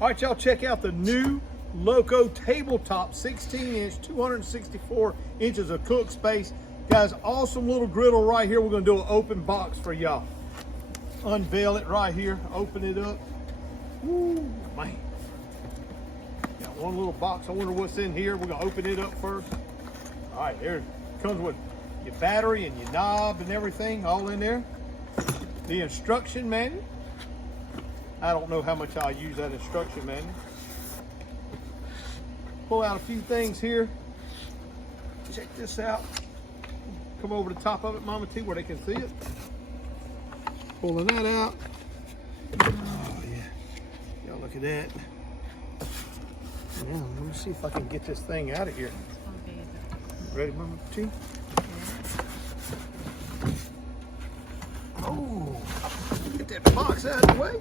All right, y'all, check out the new Loco tabletop, 16-inch, 264 inches of cook space. Guys, awesome little griddle right here. We're gonna do an open box for y'all. Unveil it right here, open it up. Woo, man. Got one little box. I wonder what's in here. We're gonna open it up first. All right, there it comes with your battery and your knob and everything all in there. The instruction manual. I don't know how much I'll use that instruction manual. Pull out a few things here. Check this out. Come over the top of it, Mama T, where they can see it. Pulling that out. Oh yeah. Y'all look at that. Yeah, let me see if I can get this thing out of here. Ready, Mama T? Oh, get that box out of the way.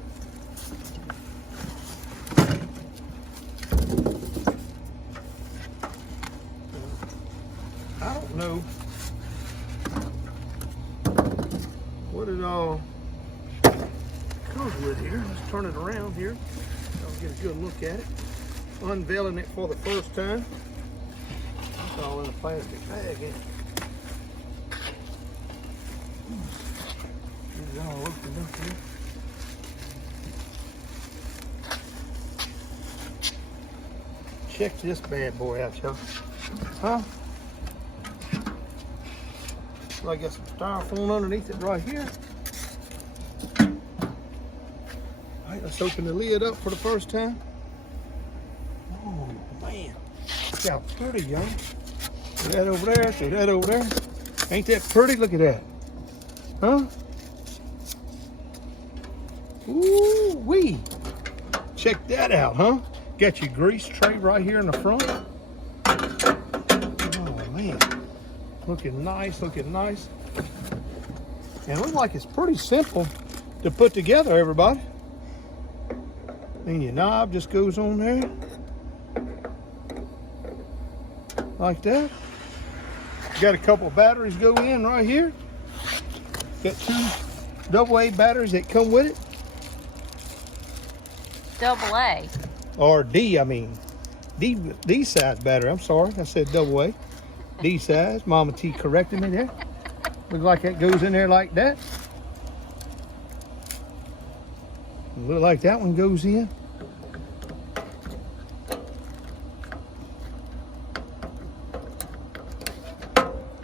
I don't know what it all comes with here. Let's turn it around here. I'll get a good look at it. Unveiling it for the first time. It's all in a plastic bag. It's all opened up here. Check this bad boy out, y'all. Huh? I got some styrofoam underneath it right here. All right, let's open the lid up for the first time. Oh man, look how pretty, y'all. Throw that over there, throw that over there. Ain't that pretty? Look at that. Huh? Ooh wee. Check that out, huh? Got your grease tray right here in the front. Oh man. Looking nice, looking nice. And it looks like it's pretty simple to put together, everybody. Then your knob just goes on there. Like that. Got a couple batteries go in right here. Got two AA batteries that come with it. AA. Or D, I mean. D size battery, I'm sorry. I said AA. D size. Mama T corrected me there. Looks like that goes in there like that. Look like that one goes in.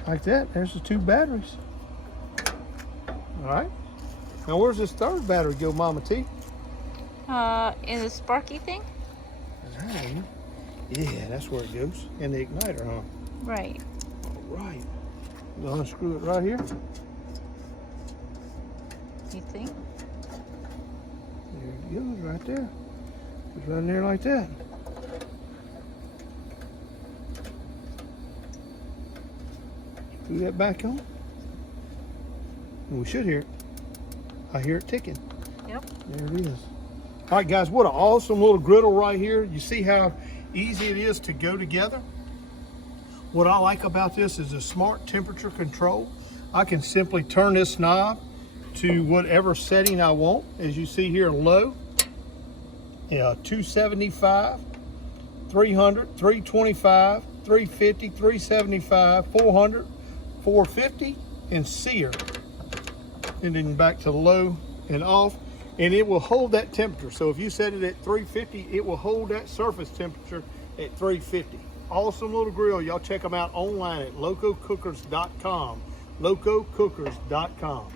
Like that. There's the two batteries. All right. Now where's this third battery go, Mama T? In the sparky thing? Yeah, that's where it goes. In the igniter, huh? Right. All right. We'll unscrew it right here. You think? There it goes, right there. It's right in there like that. Screw that back on. And we should hear it. I hear it ticking. Yep. There it is. All right, guys, what an awesome little griddle right here. You see how easy it is to go together? What I like about this is the smart temperature control. I can simply turn this knob to whatever setting I want. As you see here, low, 275, 300, 325, 350, 375, 400, 450, and sear. And then back to low and off. And it will hold that temperature. So if you set it at 350, it will hold that surface temperature at 350. Awesome little grill. Y'all check them out online at lococookers.com. lococookers.com.